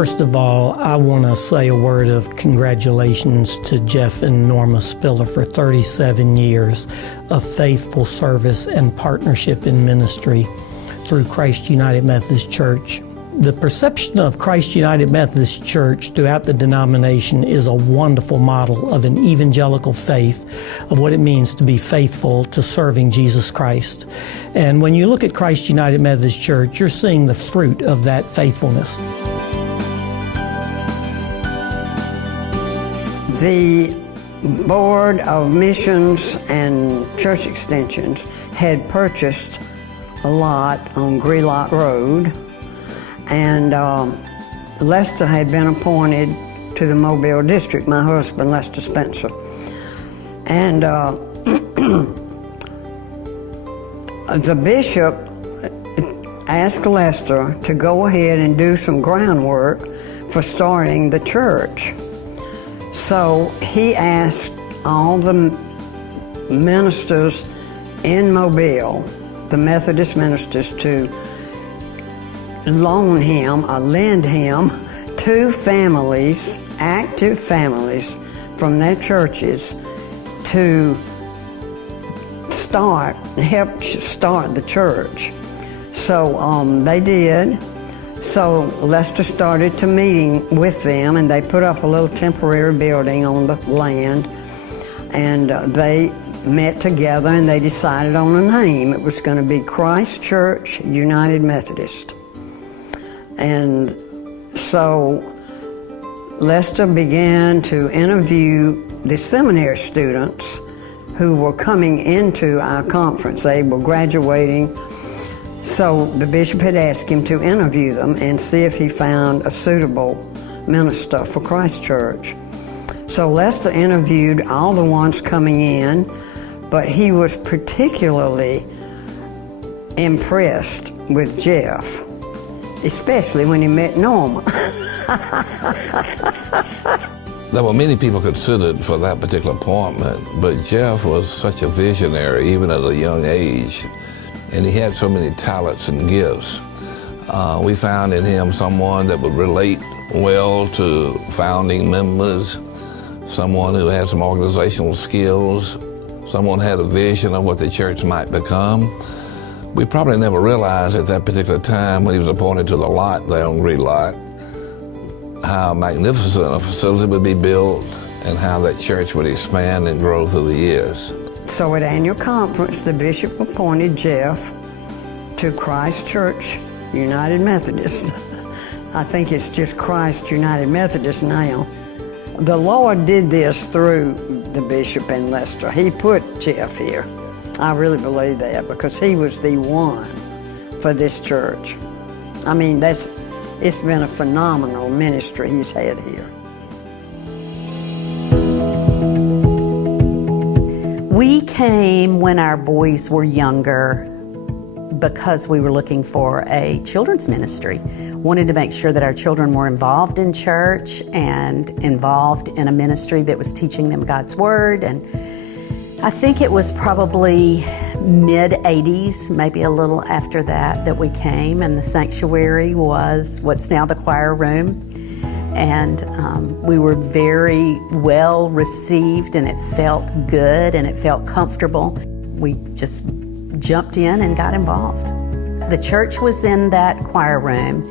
First of all, I want to say a word of congratulations to Jeff and Norma Spiller for 37 years of faithful service and partnership in ministry through Christ United Methodist Church. The perception of Christ United Methodist Church throughout the denomination is a wonderful model of an evangelical faith, of what it means to be faithful to serving Jesus Christ. And when you look at Christ United Methodist Church, you're seeing the fruit of that faithfulness. The Board of Missions and Church Extensions had purchased a lot on Greelot Road, and Lester had been appointed to the Mobile District, my husband, Lester Spencer. And the bishop asked Lester to go ahead and do some groundwork for starting the church. So he asked all the ministers in Mobile, the Methodist ministers, to lend him 2 families, active families from their churches, to help start the church. So they did. So Lester started to meeting with them, and they put up a little temporary building on the land, and they met together and they decided on a name. It was going to be Christ Church United Methodist. And so Lester began to interview the seminary students who were coming into our conference. They were graduating. So the bishop had asked him to interview them and see if he found a suitable minister for Christ Church. So Lester interviewed all the ones coming in, but he was particularly impressed with Jeff, especially when he met Norma. There were many people considered for that particular appointment, but Jeff was such a visionary, even at a young age, and he had so many talents and gifts. We found in him someone that would relate well to founding members, someone who had some organizational skills, someone who had a vision of what the church might become. We probably never realized at that particular time when he was appointed to the lot there on Greelot how magnificent a facility would be built and how that church would expand and grow through the years. So at annual conference, the bishop appointed Jeff to Christ Church United Methodist. I think it's just Christ United Methodist now. The Lord did this through the bishop and Lester. He put Jeff here. I really believe that, because he was the one for this church. I mean, it's been a phenomenal ministry he's had here. We came when our boys were younger because we were looking for a children's ministry. Wanted to make sure that our children were involved in church and involved in a ministry that was teaching them God's Word. And I think it was probably mid-'80s, maybe a little after that we came, and the sanctuary was what's now the choir room. And we were very well received, and it felt good and it felt comfortable. We just jumped in and got involved. The church was in that choir room,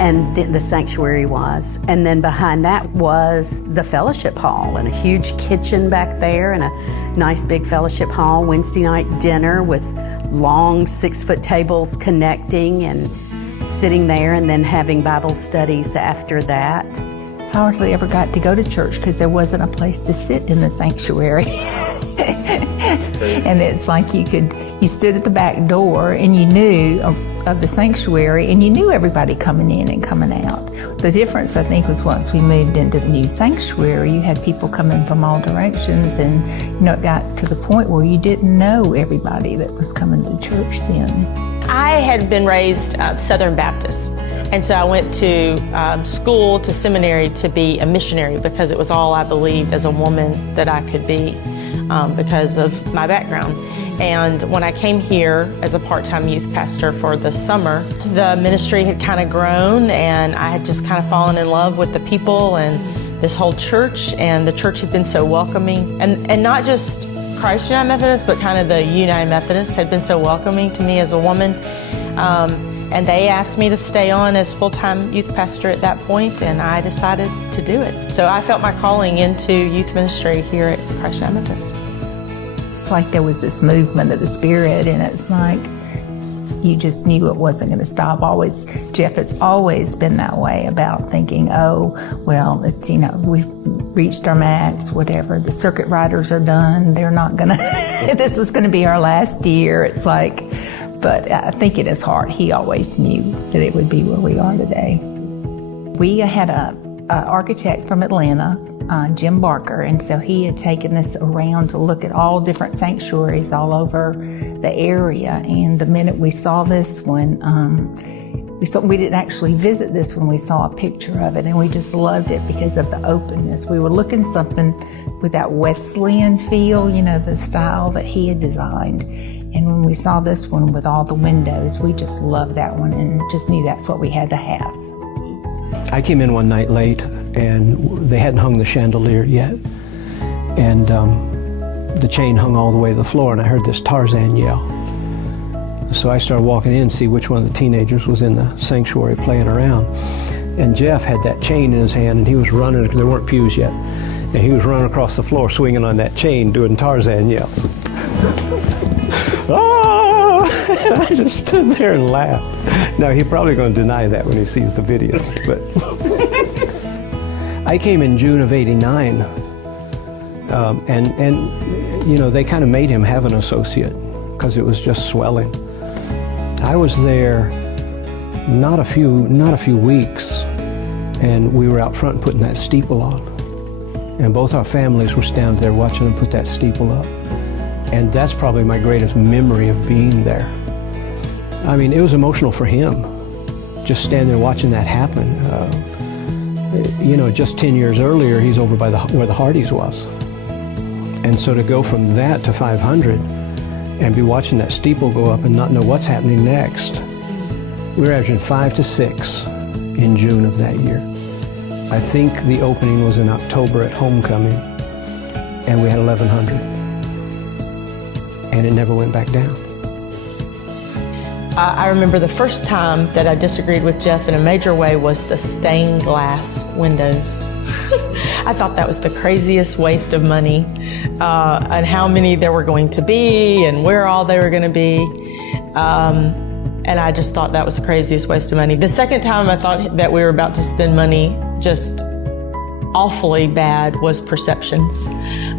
and the sanctuary was. And then behind that was the fellowship hall, and a huge kitchen back there, and a nice big fellowship hall, Wednesday night dinner with long 6-foot tables connecting, and sitting there and then having Bible studies after that. I hardly ever got to go to church because there wasn't a place to sit in the sanctuary. And it's like you stood at the back door and you knew of the sanctuary, and you knew everybody coming in and coming out. The difference, I think, was once we moved into the new sanctuary, you had people coming from all directions, and it got to the point where you didn't know everybody that was coming to church then. I had been raised Southern Baptist, and so I went to school, to seminary, to be a missionary, because it was all I believed as a woman that I could be. because of my background. And when I came here as a part-time youth pastor for the summer, the ministry had kind of grown, and I had just kind of fallen in love with the people and this whole church, and the church had been so welcoming. And not just Christ United Methodist, but kind of the United Methodist had been so welcoming to me as a woman. And they asked me to stay on as full-time youth pastor at that point, and I decided to do it. So I felt my calling into youth ministry here at Christ United Methodist. It's like there was this movement of the Spirit, and it's like you just knew it wasn't going to stop. Jeff has always been that way about thinking, oh, well, it's, we've reached our max, whatever. The circuit riders are done. They're not going to, this is going to be our last year. It's like, but I think in his heart, he always knew that it would be where we are today. We had an architect from Atlanta, Jim Barker, and so he had taken us around to look at all different sanctuaries all over the area. And the minute we saw this one, we didn't actually visit this one, we saw a picture of it, and we just loved it because of the openness. We were looking something with that Wesleyan feel, the style that he had designed. And when we saw this one with all the windows, we just loved that one and just knew that's what we had to have. I came in one night late, and they hadn't hung the chandelier yet. And the chain hung all the way to the floor, and I heard this Tarzan yell. So I started walking in to see which one of the teenagers was in the sanctuary playing around. And Jeff had that chain in his hand, and he was running, there weren't pews yet, and he was running across the floor swinging on that chain doing Tarzan yells. Oh! I just stood there and laughed. Now, he's probably going to deny that when he sees the video, but I came in June of '89, and they kind of made him have an associate because it was just swelling. I was there not a few weeks, and we were out front putting that steeple on, and both our families were standing there watching them put that steeple up. And that's probably my greatest memory of being there. I mean, it was emotional for him, just standing there watching that happen. Just 10 years earlier, he's over by where the Hardys was. And so to go from that to 500 and be watching that steeple go up and not know what's happening next. We were averaging 5 to 6 in June of that year. I think the opening was in October at homecoming, and we had 1,100. And it never went back down. I remember the first time that I disagreed with Jeff in a major way was the stained glass windows. I thought that was the craziest waste of money, and how many there were going to be and where all they were going to be. And I just thought that was the craziest waste of money. The second time I thought that we were about to spend money just awfully bad was perceptions.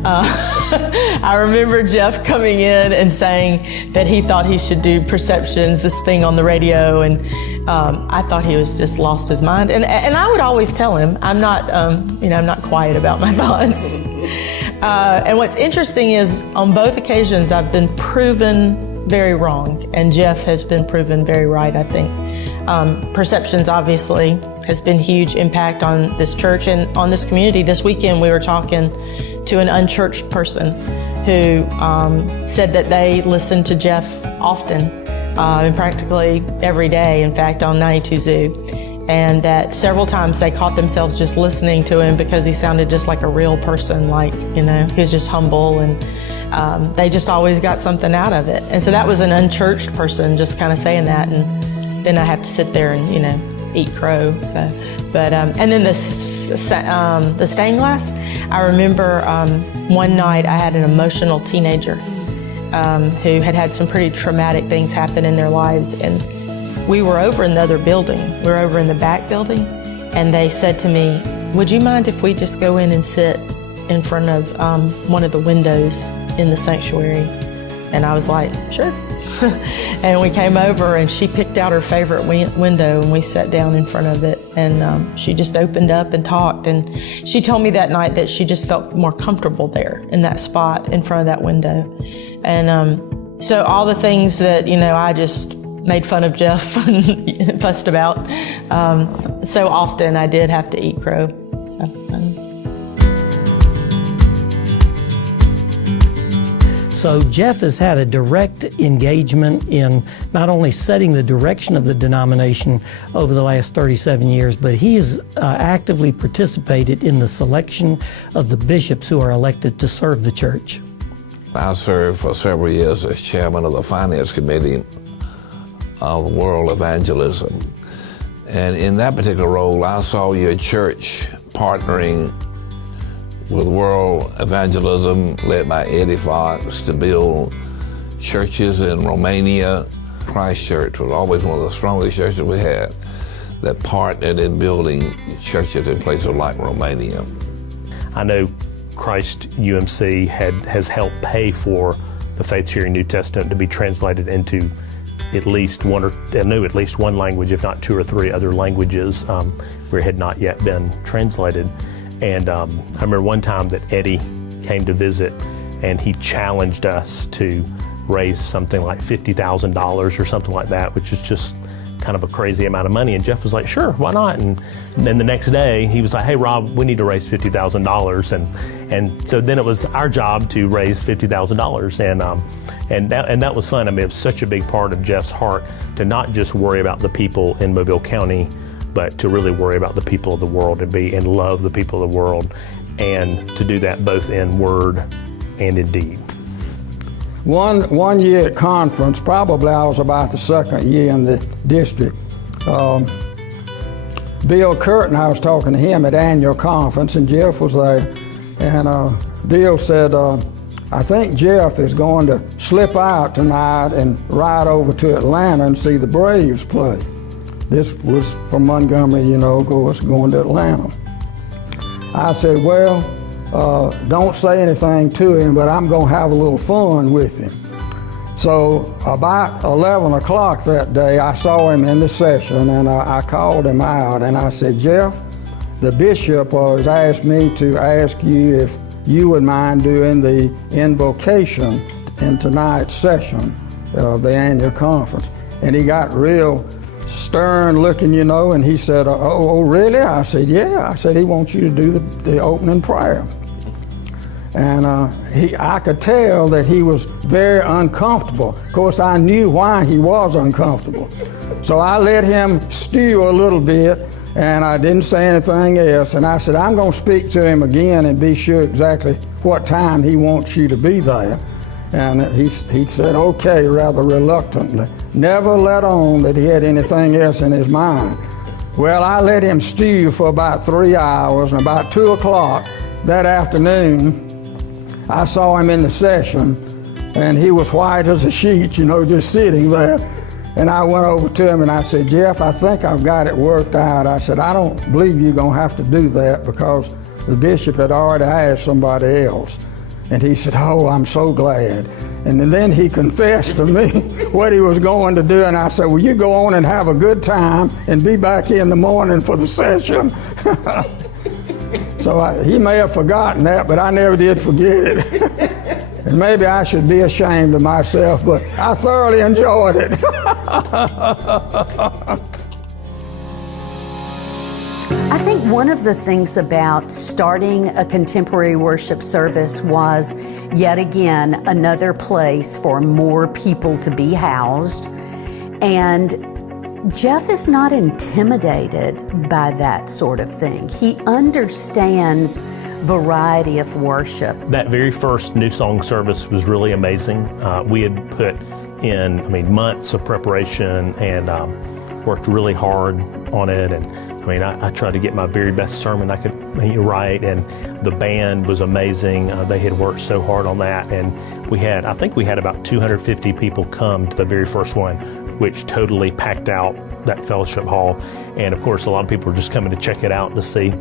I remember Jeff coming in and saying that he thought he should do perceptions, this thing on the radio, and I thought he was just lost his mind. And I would always tell him, I'm not quiet about my thoughts. And what's interesting is on both occasions I've been proven very wrong, and Jeff has been proven very right, I think. Perceptions obviously has been huge impact on this church and on this community. This weekend we were talking to an unchurched person who said that they listened to Jeff often, and practically every day, in fact, on 92 Zoo. And that several times they caught themselves just listening to him because he sounded just like a real person, he was just humble, and they just always got something out of it. And so that was an unchurched person just kind of saying that, and then I have to sit there and, eat crow. So, but, and then the stained glass, I remember one night I had an emotional teenager who had some pretty traumatic things happen in their lives, and we were over in the other building. We were over in the back building, and they said to me, would you mind if we just go in and sit in front of one of the windows in the sanctuary? And I was like, sure. And we came over, and she picked out her favorite window, and we sat down in front of it, and she just opened up and talked. And she told me that night that she just felt more comfortable there in that spot in front of that window. And so all the things that, I just made fun of Jeff and fussed about, so often I did have to eat crow. So, So Jeff has had a direct engagement in not only setting the direction of the denomination over the last 37 years, but he has actively participated in the selection of the bishops who are elected to serve the church. I served for several years as chairman of the finance committee of world evangelism. And in that particular role, I saw your church partnering with world evangelism led by Eddie Fox to build churches in Romania. Christchurch was always one of the strongest churches we had that partnered in building churches in places like Romania. I know Christ UMC has helped pay for the Faith Sharing New Testament to be translated into at least one language, if not 2 or 3 other languages where it had not yet been translated. And I remember one time that Eddie came to visit and he challenged us to raise something like $50,000 or something like that, which is just kind of a crazy amount of money. And Jeff was like, sure, why not? And then the next day he was like, hey Rob, we need to raise $50,000. And so then it was our job to raise $50,000. And that was fun. I mean, it was such a big part of Jeff's heart to not just worry about the people in Mobile County, but to really worry about the people of the world and love the people of the world, and to do that both in word and in deed. One year at conference, probably I was about the 2nd year in the district. Bill Curtin, I was talking to him at annual conference, and Jeff was there. And Bill said, I think Jeff is going to slip out tonight and ride over to Atlanta and see the Braves play. This was from Montgomery, of course, going to Atlanta. I said, well, don't say anything to him, but I'm going to have a little fun with him. So about 11 o'clock that day, I saw him in the session, and I called him out, and I said, Jeff, the bishop has asked me to ask you if you would mind doing the invocation in tonight's session of the annual conference. And he got real stern looking, and he said, oh, really? I said, yeah. I said, he wants you to do the opening prayer. And I could tell that he was very uncomfortable. Of course, I knew why he was uncomfortable. So I let him stew a little bit, and I didn't say anything else. And I said, I'm going to speak to him again and be sure exactly what time he wants you to be there. And he said, okay, rather reluctantly. Never let on that he had anything else in his mind. Well, I let him stew for about 3 hours, and about 2 o'clock that afternoon, I saw him in the session, and he was white as a sheet, just sitting there. And I went over to him and I said, Jeff, I think I've got it worked out. I said, I don't believe you're going to have to do that because the bishop had already asked somebody else. And he said, oh, I'm so glad. And then he confessed to me what he was going to do. And I said, well, you go on and have a good time and be back in the morning for the session. So he may have forgotten that, but I never did forget it. And maybe I should be ashamed of myself, but I thoroughly enjoyed it. I think one of the things about starting a contemporary worship service was, yet again, another place for more people to be housed. And Jeff is not intimidated by that sort of thing. He understands variety of worship. That very first New Song service was really amazing. We had put in, months of preparation and worked really hard on it. And I tried to get my very best sermon I could write, and the band was amazing. They had worked so hard on that, and I think we had about 250 people come to the very first one, which totally packed out that fellowship hall. And of course, a lot of people were just coming to check it out to see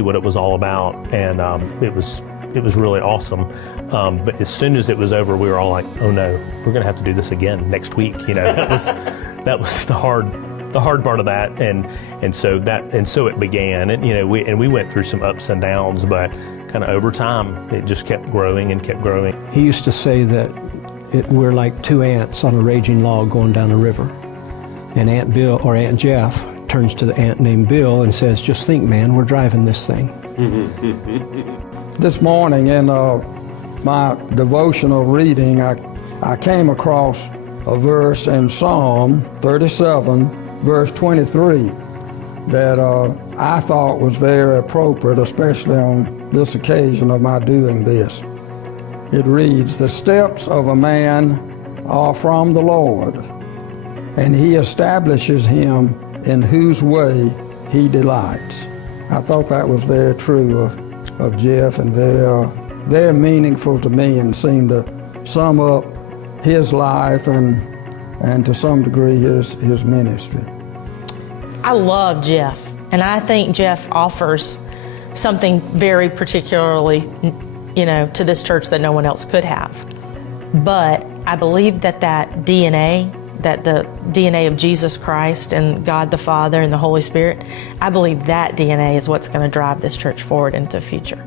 what it was all about, and it was really awesome. But as soon as it was over, we were all like, oh no, we're going to have to do this again next week. That was the hard part of that, and so it began, and we went through some ups and downs, but kind of over time it just kept growing and kept growing. He used to say that we're like 2 ants on a raging log going down a river, and Aunt Bill or Aunt Jeff turns to the aunt named Bill and says, just think, man, we're driving this thing. This morning in my devotional reading, I came across a verse in Psalm 37, verse 23, that I thought was very appropriate, especially on this occasion of my doing this. It reads, "The steps of a man are from the Lord, and he establishes him in whose way he delights." I thought that was very true of Jeff, and very meaningful to me, and seemed to sum up his life and to some degree his ministry. I love Jeff, and I think Jeff offers something very particularly, to this church that no one else could have. But I believe that DNA, that the DNA of Jesus Christ and God the Father and the Holy Spirit, I believe that DNA is what's going to drive this church forward into the future.